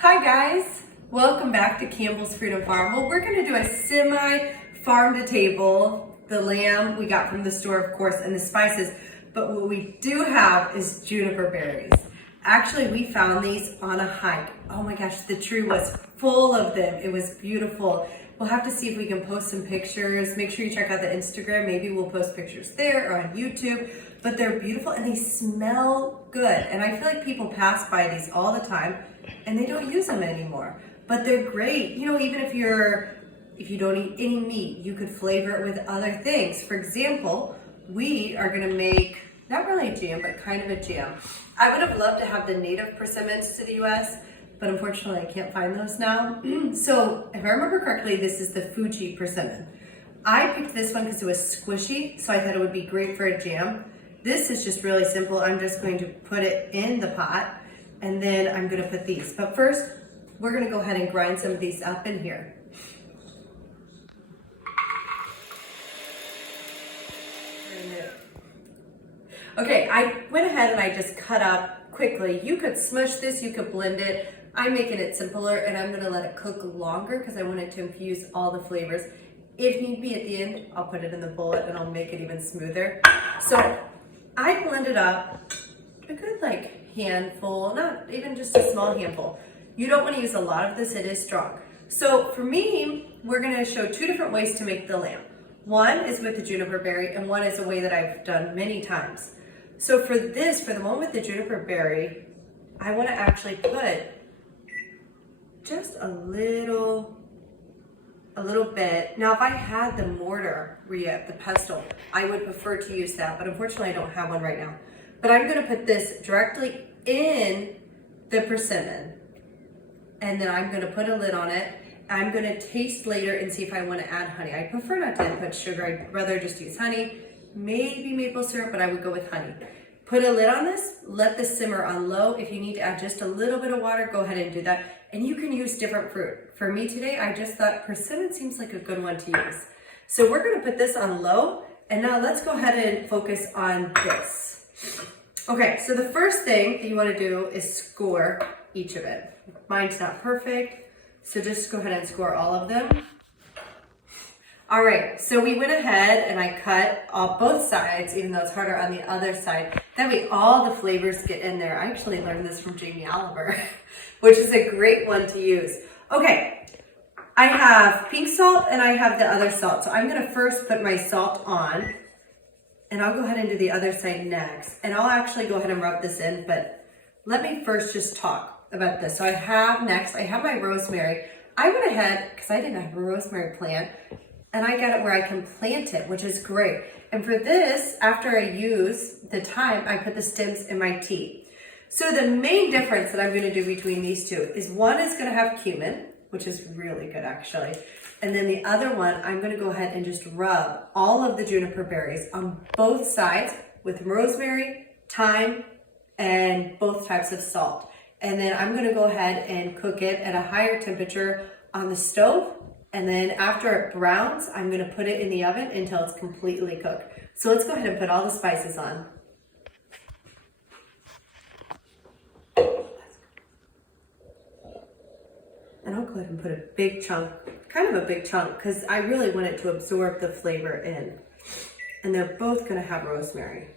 Hi guys, welcome back to Campbell's Freedom Farm. Well, we're gonna do a semi farm to table. The lamb we got from the store, of course, and the spices, but what we do have is juniper berries. Actually, we found these on a hike. Oh my gosh, the tree was full of them. It was beautiful. We'll have to see if we can post some pictures. Make sure you check out the Instagram. Maybe we'll post pictures there or on YouTube, but they're beautiful and they smell good. And I feel like people pass by these all the time and they don't use them anymore, but they're great. You know, even if you don't eat any meat, you could flavor it with other things. For example, we are gonna make, not really a jam, but kind of a jam. I would have loved to have the native persimmons to the US, but unfortunately I can't find those now. So if I remember correctly, this is the Fuji persimmon. I picked this one because it was squishy, so I thought it would be great for a jam. This is just really simple. I'm just going to put it in the pot, and then I'm gonna put these. But first, we're gonna go ahead and grind some of these up in here. Okay, I went ahead and I just cut up quickly. You could smush this, you could blend it. I'm making it simpler and I'm gonna let it cook longer because I want it to infuse all the flavors. If need be at the end, I'll put it in the bullet and I'll make it even smoother. So I blended up a good handful, not even just a small handful. You don't wanna use a lot of this, it is strong. So for me, we're gonna show two different ways to make the lamb. One is with the juniper berry and one is a way that I've done many times. So for the one with the juniper berry, I want to actually put just a little bit. Now, if I had the mortar, the pestle, I would prefer to use that, but unfortunately I don't have one right now. But I'm going to put this directly in the persimmon, and then I'm going to put a lid on it. I'm going to taste later and see if I want to add honey. I prefer not to put sugar. I'd rather just use honey. Maybe maple syrup, but I would go with honey. Put a lid on this, let this simmer on low. If you need to add just a little bit of water, go ahead and do that. And you can use different fruit. For me today, I just thought persimmon seems like a good one to use. So we're gonna put this on low, and now let's go ahead and focus on this. Okay, so the first thing that you wanna do is score each of it. Mine's not perfect, so just go ahead and score all of them. All right, so we went ahead and I cut off both sides, even though it's harder on the other side. That way all the flavors get in there. I actually learned this from Jamie Oliver, which is a great one to use. Okay, I have pink salt and I have the other salt. So I'm gonna first put my salt on, and I'll go ahead and do the other side next. And I'll actually go ahead and rub this in, but let me first just talk about this. So I have my rosemary. I went ahead, because I didn't have a rosemary plant, and I got it where I can plant it, which is great. And for this, after I use the thyme, I put the stems in my tea. So the main difference that I'm gonna do between these two is one is gonna have cumin, which is really good actually. And then the other one, I'm gonna go ahead and just rub all of the juniper berries on both sides with rosemary, thyme, and both types of salt. And then I'm gonna go ahead and cook it at a higher temperature on the stove. And then after it browns, I'm gonna put it in the oven until it's completely cooked. So let's go ahead and put all the spices on. And I'll go ahead and put a big chunk, kind of a big chunk, because I really want it to absorb the flavor in. And they're both gonna have rosemary.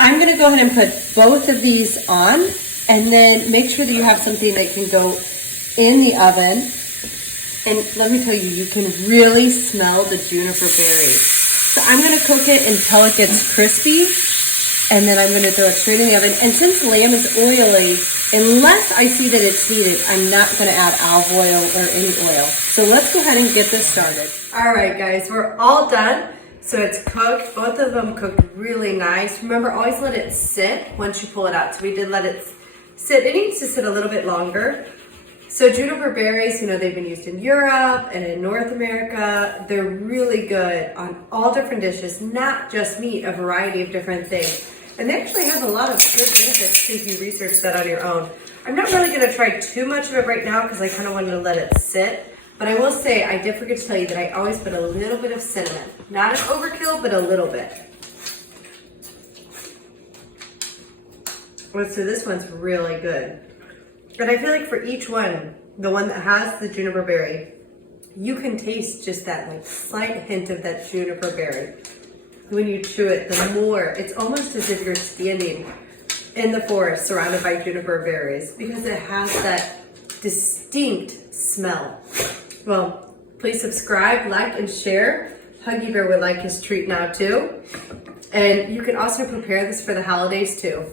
I'm gonna go ahead and put both of these on, and then make sure that you have something that can go in the oven. And let me tell you, you can really smell the juniper berries. So I'm gonna cook it until it gets crispy, and then I'm gonna throw it straight in the oven. And since lamb is oily, unless I see that it's heated, I'm not gonna add olive oil or any oil. So let's go ahead and get this started. All right, guys, we're all done. So it's cooked, both of them cooked really nice. Remember, always let it sit once you pull it out. So we did let it sit. It needs to sit a little bit longer. So juniper berries, they've been used in Europe and in North America. They're really good on all different dishes, not just meat, a variety of different things. And they actually have a lot of good benefits if you research that on your own. I'm not really gonna try too much of it right now because I kind of wanted to let it sit. But I will say, I did forget to tell you that I always put a little bit of cinnamon. Not an overkill, but a little bit. So this one's really good. And I feel like for each one, the one that has the juniper berry, you can taste just that slight hint of that juniper berry. When you chew it, the more, it's almost as if you're standing in the forest surrounded by juniper berries because it has that distinct smell. Well, please subscribe, like, and share. Huggy Bear would like his treat now too. And you can also prepare this for the holidays too.